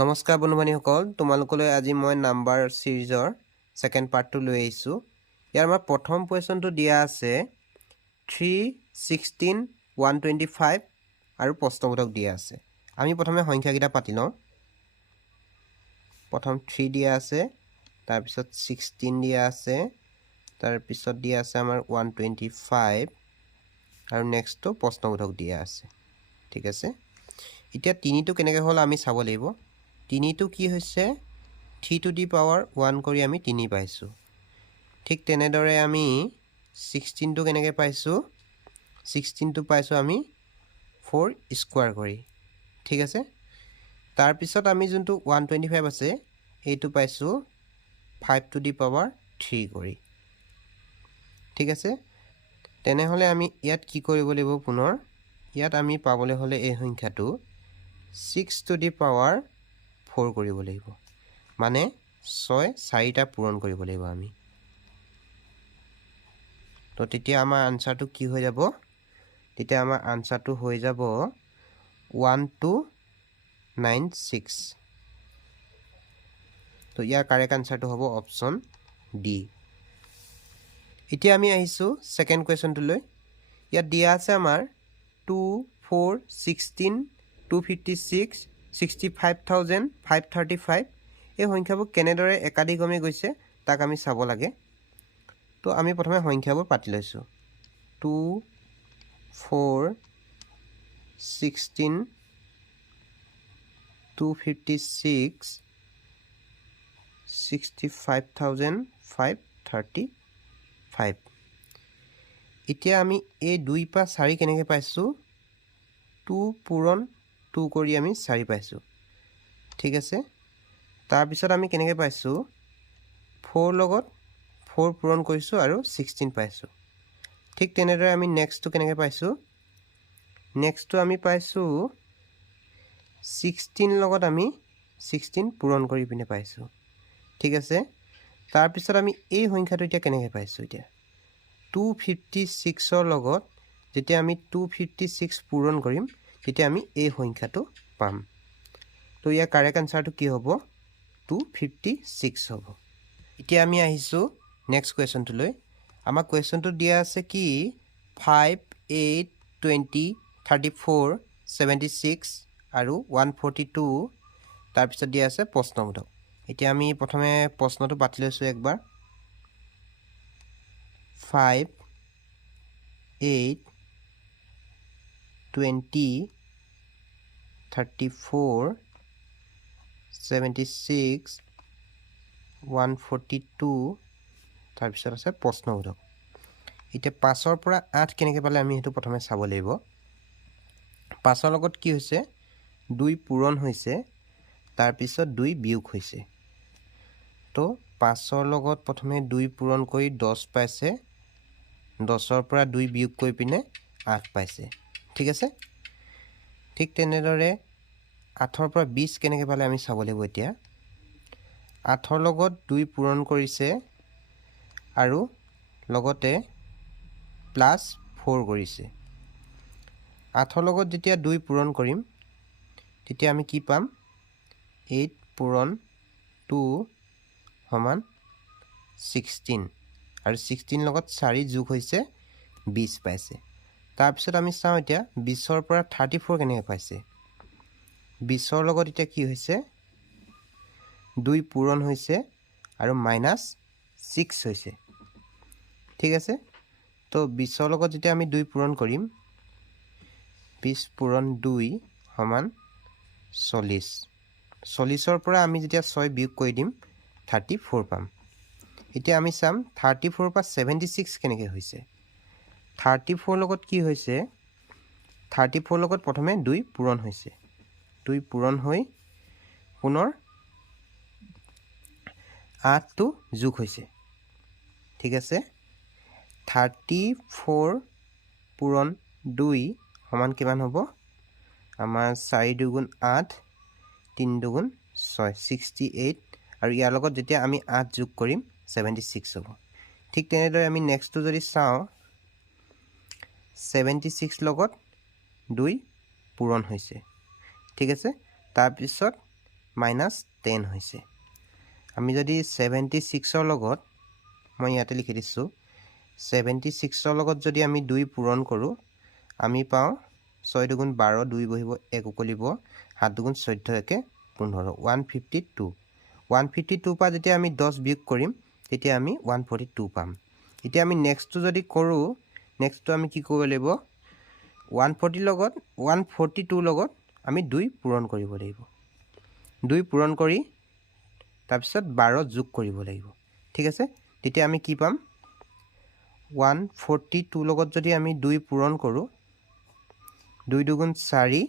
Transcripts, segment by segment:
নমস্কাৰ বন্ধু-বান্ধৱীসকল, তোমালোকলৈ আজি মই নাম্বাৰ সিৰিজৰ সেকেন্ড পাৰ্টটো লৈ আহিছোঁ। ইয়াৰ আমাৰ প্ৰথম কুৱেশ্যনটো দিয়া আছে 3, 16, 125 আৰু প্ৰশ্নবোধক দিয়া আছে। আমি প্ৰথমে সংখ্যাকেইটা পাতি লওঁ। প্ৰথম 3 দিয়া আছে, তাৰপিছত 16 দিয়া আছে, তাৰপিছত দিয়া আছে আমাৰ 125 আৰু নেক্সটটো প্ৰশ্নবোধক দিয়া আছে। ঠিক আছে, এতিয়া 3টো কেনেকৈ হ'ল আমি চাব লাগিব। 3টো কি হৈছে 3 to the power 1 কৰি আমি 3 পাইছোঁ। ঠিক তেনেদৰে আমি 16টো কেনেকৈ পাইছোঁ, 16টো পাইছোঁ আমি 4 স্কোৱাৰ কৰি। ঠিক আছে, তাৰপিছত আমি যোনটো 125 আছে এইটো পাইছোঁ 5 to the power 3 কৰি। ঠিক আছে, তেনেহ'লে আমি ইয়াত কি কৰিব লাগিব, পুনৰ ইয়াত আমি পাবলৈ হ'লে এই সংখ্যাটো 6 to the power 4 কৰিব লাগিব, মানে 6 4টা পূৰণ কৰিব লাগিব আমি। তো তেতিয়া আমাৰ আনসাৰটো কি হৈ যাব, তেতিয়া আমাৰ আনসাৰটো হৈ যাব 1296। তো ইয়াৰ কাৰেক্ট আনসাৰটো হ'ব অপশ্যন ডি। এতিয়া আমি আহিছোঁ সেকেন্ড কুৱেশ্যনটোলৈ। ইয়াত দিয়া আছে আমাৰ 2, 4, 16, 256, 65,535। এই সংখ্যাবোৰ কেনেদৰে একাদিক্ৰমে গৈছে তাক আমি চাব লাগে। তো আমি প্ৰথমে সংখ্যাবোৰ পাতি লৈছোঁ। 2, 4, 16, 256, 65,535। এতিয়া আমি এই 2 পৰা 4 কেনেকৈ পাইছোঁ, 2 পূৰণ 2 কৰি আমি 4 পাইছোঁ। ঠিক আছে, তাৰপিছত আমি কেনেকৈ পাইছোঁ 4 লগত 4 পূৰণ কৰিছোঁ আৰু 16 পাইছোঁ। ঠিক তেনেদৰে আমি নেক্সটটো কেনেকৈ পাইছোঁ, নেক্সটটো আমি পাইছোঁ 16 লগত আমি 16 পূৰণ কৰি পিনে পাইছোঁ। ঠিক আছে, তাৰপিছত আমি এই সংখ্যাটো এতিয়া কেনেকৈ পাইছোঁ, এতিয়া 256ৰ লগত যেতিয়া আমি 256 পূৰণ কৰিম তেতিয়া আমি এই সংখ্যাটো পাম। তো ইয়াৰ কাৰেক্ট আনসাৰটো কি হ'ব, 256 হ'ব। এতিয়া আমি আহিছোঁ নেক্সট কুৱেশ্যনটোলৈ। আমাৰ কুৱেশ্যনটো দিয়া আছে কি 5, 8, 20, 34, 76 আৰু 142। তাৰপিছত দিয়া আছে প্ৰশ্নবোধক। এতিয়া আমি প্ৰথমে প্ৰশ্নটো পাতি লৈছোঁ একবাৰ। 5, 8, 20, 34, 76, 142। তাৰপিছত আছে প্ৰশ্নবোধক। এতিয়া 5ৰ পৰা 8 কেনেকৈ পালে আমি সেইটো প্ৰথমে চাব লাগিব। 5ৰ লগত কি হৈছে, 2 পূৰণ হৈছে, তাৰপিছত 2 বিয়োগ হৈছে। তো 5ৰ লগত প্ৰথমে 2 পূৰণ কৰি 10 পাইছে, 10ৰ পৰা 2 বিয়োগ কৰি পিনে 8 পাইছে। ঠিক আছে, ঠিক তেনেদৰে 8ৰ পৰা 20 কেনেকৈ পালে আমি চাব লাগিব। এতিয়া 8ৰ লগত 2 পূৰণ কৰিছে আৰু লগতে +4 কৰিছে। 8ৰ লগত যেতিয়া 2 পূৰণ কৰিম তেতিয়া আমি কি পাম, 8 পূৰণ 2 সমান 16 আৰু 16 লগত 4 যোগ হৈছে 20 পাইছে। তাৰপিছত আমি চাওঁ এতিয়া 20ৰ পৰা 34 কেনেকৈ পাইছে। 20ৰ লগত এতিয়া কি হৈছে, 2 পূৰণ হৈছে আৰু -6 হৈছে। ঠিক আছে, তো 20ৰ লগত যেতিয়া আমি 2 পূৰণ কৰিম, 20 পূৰণ 2 সমান 40। 40ৰ পৰা আমি যেতিয়া 6 বিয়োগ কৰি দিম 34 পাম। এতিয়া আমি চাম 34ৰ পৰা 76 কেনেকৈ হৈছে। 34ৰ লগত কি হৈছে, 34ৰ লগত প্ৰথমে 2 পূৰণ হৈছে, 2 পূৰণ হৈ পুনৰ 8টো যোগ হৈছে। ঠিক আছে, 34 পূৰণ 2 সমান কিমান হ'ব, আমাৰ 4 দুগুণ 8, 3 দুগুণ 6, 68। আৰু ইয়াৰ লগত যেতিয়া আমি 8 যোগ কৰিম 76 হ'ব। ঠিক তেনেদৰে আমি নেক্সটটো যদি চাওঁ, 76 লগত 2 পূৰণ হৈছে। ঠিক আছে, তাৰপিছত -10 হৈছে। আমি যদি 76ৰ লগত মই ইয়াতে লিখি দিছোঁ 76ৰ লগত যদি আমি 2 পূৰণ কৰোঁ আমি পাওঁ 6 দুগুণ 12 2 বহিব 1 উকলিব 7 দুগুণ 14 একে 15 152 152 পৰা যেতিয়া আমি 10 বিয়োগ কৰিম তেতিয়া আমি 142 পাম। এতিয়া আমি নেক্সটটো যদি কৰোঁ নেক্সটটো আমি কি কৰিব লাগিব 142 লগত আমি 2 পূৰণ কৰিব লাগিব 2 পূৰণ কৰি তাৰপিছত 12 যোগ কৰিব লাগিব ঠিক আছে। তেতিয়া আমি কি পাম 142 লগত যদি আমি 2 পূৰণ কৰোঁ 2 দুগুণ 4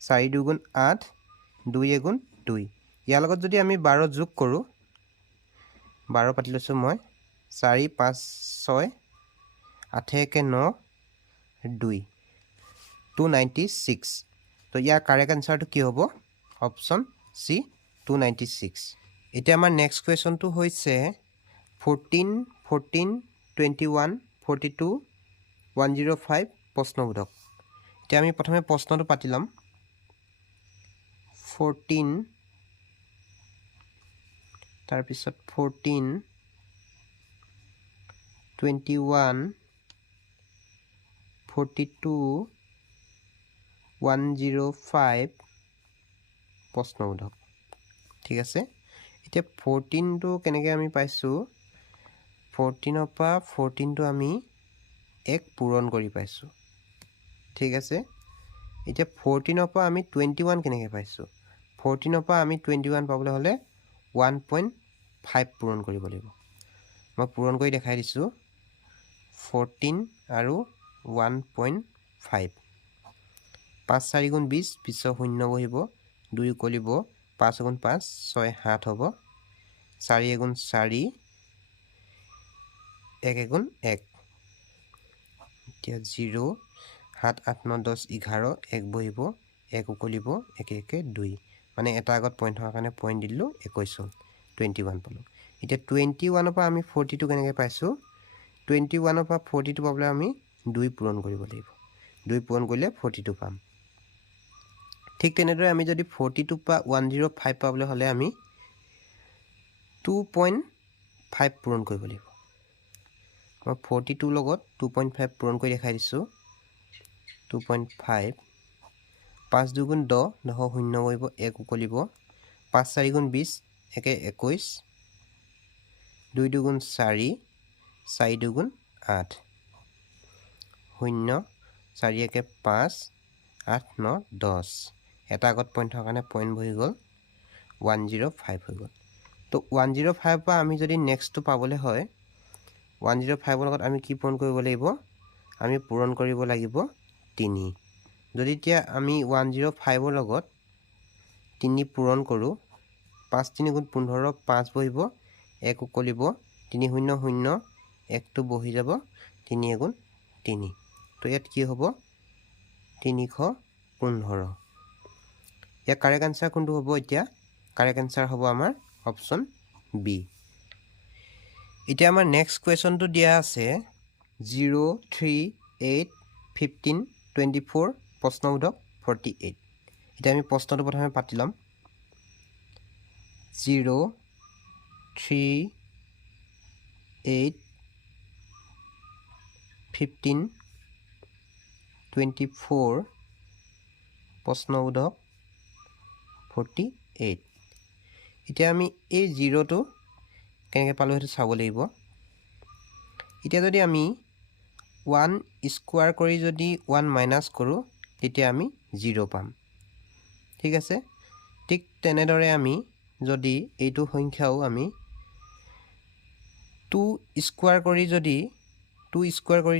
4 দুগুণ 8 2 এগুণ 2 ইয়াৰ লগত যদি আমি 12 যোগ কৰোঁ 12 পাতি লৈছোঁ মই 4 5 6 8 একে 9 2 296 তো ইয়াৰ কাৰেক্ট আনসাৰটো কি হ'ব অপশ্যন চি 296। এতিয়া আমাৰ নেক্সট কুৱেশ্যনটো হৈছে 14 14 21 42 105 প্ৰশ্নবোধক। এতিয়া আমি প্ৰথমে প্ৰশ্নটো পাতি ল'ম 14 তাৰপিছত 14 21 42 105 প্ৰশ্নবোধক ঠিক আছে। এতিয়া 14টো কেনেকৈ আমি পাইছোঁ 14ৰ পৰা 14টো আমি 1 পূৰণ কৰি পাইছোঁ ঠিক আছে। এতিয়া 14ৰ পৰা আমি 21 কেনেকৈ পাইছোঁ 14ৰ পৰা আমি 21 পাবলৈ হ'লে 1.5 পূৰণ কৰিব লাগিব। মই পূৰণ কৰি দেখাই দিছোঁ 14 আৰু 1.5 5 4 গুণ 20 পিছৰ 0 বহিব 2 উকলিব 5 গুণ 5 6 7 হ'ব 4 এগুণ 4 1 এগুণ 1 এতিয়া 0 7 8 9 10 11 1 বহিব 1 উকলিব 1 1 2 মানে এটা আগত পইণ্ট হোৱাৰ কাৰণে পইণ্ট দি দিলোঁ 21 হ'ল 21 পালোঁ। এতিয়া 21ৰ পৰা আমি 42 কেনেকৈ পাইছোঁ 21ৰ পৰা 42 পাবলৈ আমি 2 পূৰণ কৰিব লাগিব 2 পূৰণ কৰিলে 42 পাম। ঠিক তেনেদৰে আমি যদি 42 পৰা 105 পাবলৈ হ'লে আমি 2.5 পূৰণ কৰিব লাগিব। মই 42 লগত 2.5 পূৰণ কৰি দেখাই দিছোঁ 2.5 5 দুগুণ 10 10 0 বহিব 1 উকলিব 5 4 গুণ 20 একে 21 2 দুগুণ 4 4 দুগুণ 8 0 4 একে 5 8 9 10 এটা আগত পইণ্ট হোৱাৰ কাৰণে পইণ্ট বহি গ'ল 105 হৈ গ'ল। তো 105 পৰা আমি যদি নেক্সটটো পাবলৈ হয় 105ৰ লগত আমি কি পূৰণ কৰিব লাগিব আমি পূৰণ কৰিব লাগিব 3 যদি এতিয়া আমি 105ৰ লগত 3 পূৰণ কৰোঁ 5 3 গুণ 15 5 বহিব 1 উকলিব 3 0 0 1টো বহি যাব 3 এগুণ 3 তো ইয়াত কি হ'ব 315। ইয়াৰ কাৰেক্ট আনসাৰ কোনটো হ'ব এতিয়া কাৰেক্ট আনসাৰ হ'ব আমাৰ অপশ্যন বি। এতিয়া আমাৰ নেক্সট কুৱেশ্যনটো দিয়া আছে 0 3 8 15 24 প্ৰশ্নবোধক 48। এতিয়া আমি প্ৰশ্নটো প্ৰথমে পাতি ল'ম 0 3 8 15 24 প্ৰশ্নবোধক 48। এতিয়া আমি এই 0টো কেনেকৈ পালোঁ সেইটো চাব লাগিব। এতিয়া যদি আমি 1 স্কোৱাৰ কৰি যদি 1 মাইনাছ কৰোঁ তেতিয়া আমি 0 পাম ঠিক আছে। ঠিক তেনেদৰে আমি যদি এইটো সংখ্যাও আমি 2 স্কোৱাৰ কৰি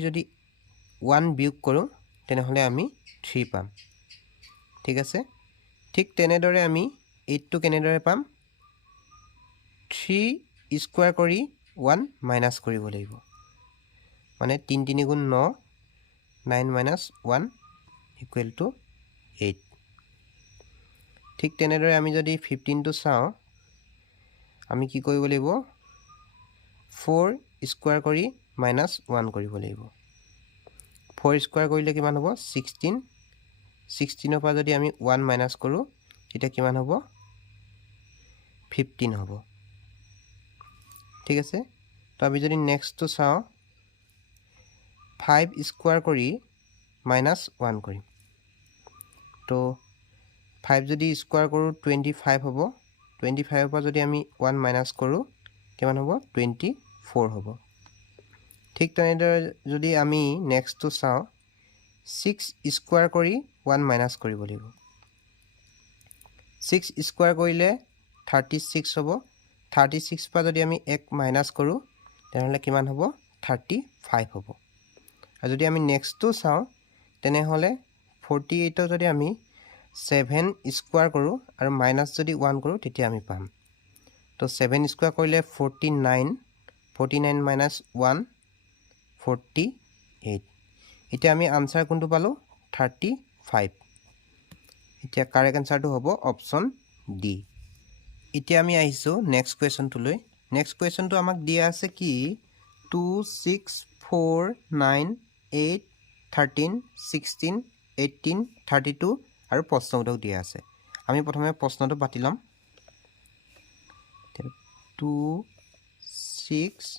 যদি 1 বিয়োগ কৰোঁ তেনেহ'লে আমি 3 পাম ঠিক আছে। ঠিক তেনেদৰে আমি 8টো কেনেদৰে পাম 3 স্কোৱাৰ কৰি 1 মাইনাছ কৰিব লাগিব মানে 3 3 গুণ 9 9 মাইনাছ 1 ইকুৱেল টু 8। ঠিক তেনেদৰে আমি যদি 15টো চাওঁ আমি কি কৰিব লাগিব 4 স্কোৱাৰ কৰি মাইনাছ 1 কৰিব লাগিব 4 স্কোৱাৰ কৰিলে কিমান হ'ব 16 16ৰ পৰা যদি আমি 1 মাইনাছ কৰোঁ তেতিয়া কিমান হ'ব 15 হ'ব ঠিক আছে তো আমি যদি নেক্সটটো চাওঁ 5 স্কোয়ার কৰি -1 কৰিম তো 5 যদি স্কোয়াৰ কৰোঁ 25 হ'ব 25 পৰা যদি আমি 1 মাইনাস কৰোঁ কিমান হ'ব 24 হ'ব ঠিক তেনেদৰে যদি আমি নেক্সটটো চাওঁ 6 স্কোয়াৰ কৰি 1 মাইনাস কৰিব লাগিব 6 স্কোয়াৰ কৰিলে 36 হ'ব 36 পৰা যদি আমি 1 মাইনাস কৰোঁ তেনেহলে কিমান হ'ব 35 হ'ব আৰু যদি আমি নেক্সটটো চাওঁ তেনেহলে 48 যদি আমি 7 স্কোয়াৰ কৰোঁ আৰু মাইনাস যদি 1 কৰোঁ তেতিয়া আমি পাম তো 7 স্কোয়াৰ কৰিলে 49 49 মাইনাস 1 48 এতিয়া আমি আনসাৰ কোনটো পালো 35 এতিয়া কাৰেক্ট আনসাৰটো হ'ব অপশন ডি এতিয়া আমি আহিছো নেক্সট কোৱেশ্যনটোলৈ নেক্সট কোৱেশ্যনটো আমাক দিয়া আছে কি 2 6 4 9 8 13 16 18 32 আৰু প্ৰশ্নবোধক দিয়া আছে আমি প্ৰথমে প্ৰশ্নটো পাতি লম 2 6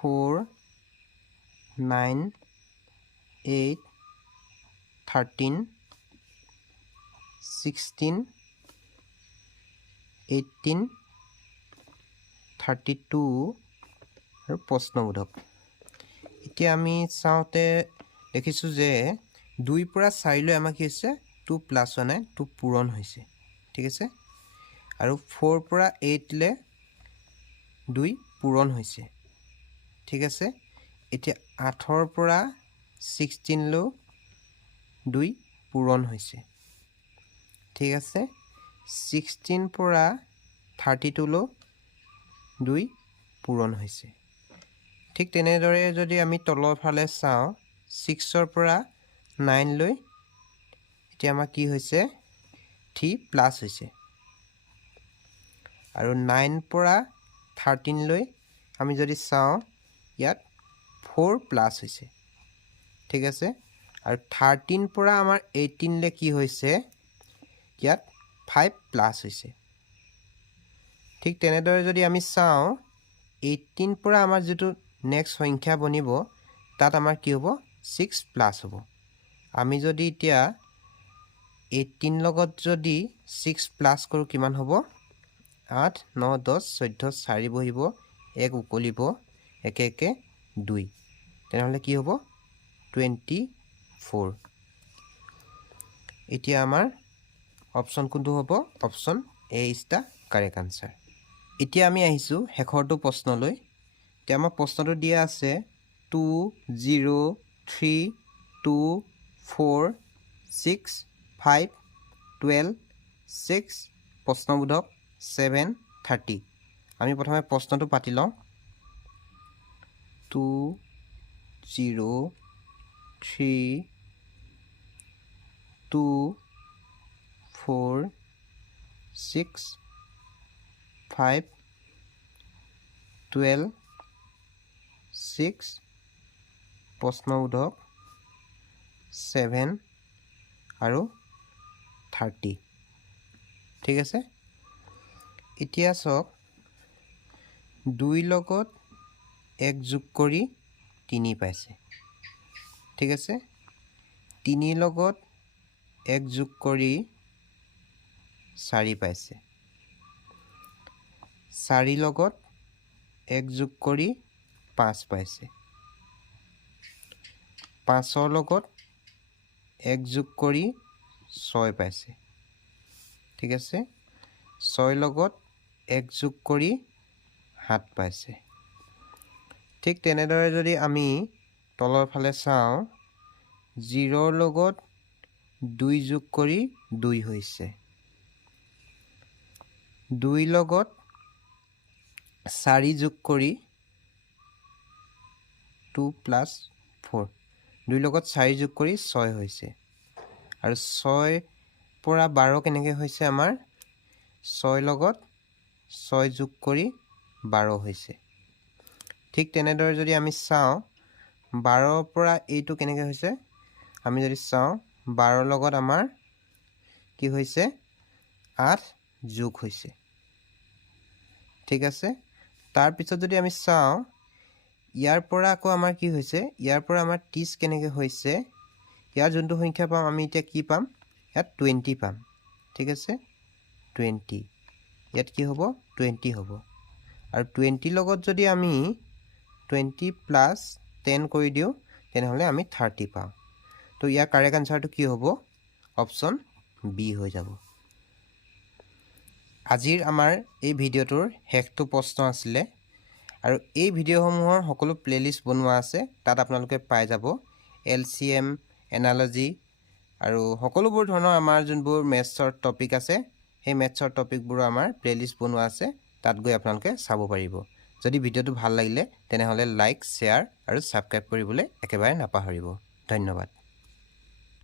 4 9 8 13 16 18 32 আৰু প্ৰশ্নবোধক এতিয়া আমি চাওঁতে দেখিছো যে 2 পৰা 4 লৈ আমাক কি হৈছে 2 + 1 2 পূৰণ হৈছে ঠিক আছে আৰু 4 পৰা 8 লে 2 পূৰণ হৈছে ঠিক আছে এতিয়া 8 ৰ পৰা 16 লৈ 2 পূৰণ হৈছে ঠিক আছে 16 পৰা 32 লৈ 2 পূৰণ হৈছে ঠিক তেনেদৰে যদি আমি তলৰ ফালে চাওঁ 6 ৰ পৰা 9 লৈ এতিয়া আমাৰ কি হৈছে 3 প্লাস হৈছে আৰু 9 পৰা 13 লৈ আমি যদি চাওঁ ইয়াত 4 প্লাস হৈছে ঠিক আছে আৰু 13 পৰা আমাৰ 18 লে কি হৈছে ইয়াত 5 প্লাস হৈছে ঠিক তেনেদৰে যদি আমি চাওঁ 18 পৰা আমাৰ যেটো নেক্সট সংখ্যা বনিব তাত আমাৰ কি হ'ব 6 প্লাস হ'ব আমি যদি এতিয়া 18 লগত যদি 6 প্লাস কৰো কিমান হ'ব 8 9 10 14 4 বহিব 1 উকলিব 1 1 2 তেনেহলে কি হ'ব 24 এতিয়া আমাৰ অপশন কোনটো হ'ব option A is the correct answer এতিয়া আমি আহিছো হেখৰটো প্ৰশ্নলৈ এতিয়া আমাৰ প্ৰশ্নটো দিয়া আছে 2 0 3 2 4 6 5 12 6 প্ৰশ্নবোধক 7 30 আমি প্ৰথমে প্ৰশ্নটো পাতি লওঁ 2 0 3 2 4 6 5 12 6 প্ৰশ্নবোধক 7 আৰু 30 ঠিক আছে এতিয়া চাওক 2 লগত 1 যোগ কৰি 3 পাইছে ঠিক আছে 3 লগত 1 যোগ কৰি 4 পাইছে 4 লগত 1 যোগ কৰি 5 পাইছে 5 লগত 1 যোগ কৰি 6 পাইছে ঠিক আছে 6 লগত 1 যোগ কৰি 7 পাইছে ঠিক তেনেদৰে যদি আমি তলৰ ফালে চাওঁ 0 লগত 2 যোগ কৰি 2 হৈছে 2 লগত 4 যোগ কৰি 2 + 4 2 লগত 4 যোগ কৰি 6 হৈছে আৰু 6 পৰা 12 কেনেকৈ হৈছে আমাৰ 6 লগত 6 যোগ কৰি 12 হৈছে ঠিক তেনেদৰে যদি আমি চাওঁ 12 পৰা এইটো কেনেকৈ হৈছে আমি যদি চাওঁ 12 লগত আমাৰ কি হৈছে 8 যোগ হৈছে ঠিক আছে তাৰ পিছত যদি আমি চাওঁ ইয়াৰ পৰা আকৌ আমাৰ কি হৈছে ইয়াৰ পৰা আমাৰ 30 কেনেকৈ হৈছে ইয়াৰ যোনটো সংখ্যা পাম আমি এতিয়া কি পাম ইয়াত 20 পাম ঠিক আছে 20 ইয়াত কি হ'ব 20 হ'ব আৰু 20 লগত যদি আমি 20 প্লাস 10 কৰি দিও তেনেহলে আমি 30 পাম তো ইয়াৰ কাৰেক্ট আনসাৰটো কি হ'ব অপচন বি হৈ যাব আজিৰ আমাৰ এই ভিডিওটোৰ হেকটো প্ৰশ্ন আছিলে আৰু এই ভিডিওসমূহৰ সকলো প্লেলিষ্ট বনোৱা আছে তাত আপোনালোকে পাই যাব এলসিএম এনালজি আৰু সকলোবোৰ ধৰণৰ আমাৰ যোনবোৰ মেথছৰ টপিক আছে সেই মেথছৰ টপিকবোৰ আমাৰ প্লেলিষ্ট বনোৱা আছে তাত গৈ আপোনালোকে চাব পাৰিব যদি ভিডিওটো ভাল লাগিলে তেনেহলে লাইক শেয়াৰ আৰু সাবস্ক্ৰাইব কৰিবলৈ একেবাৰে নাপাহৰিব ধন্যবাদ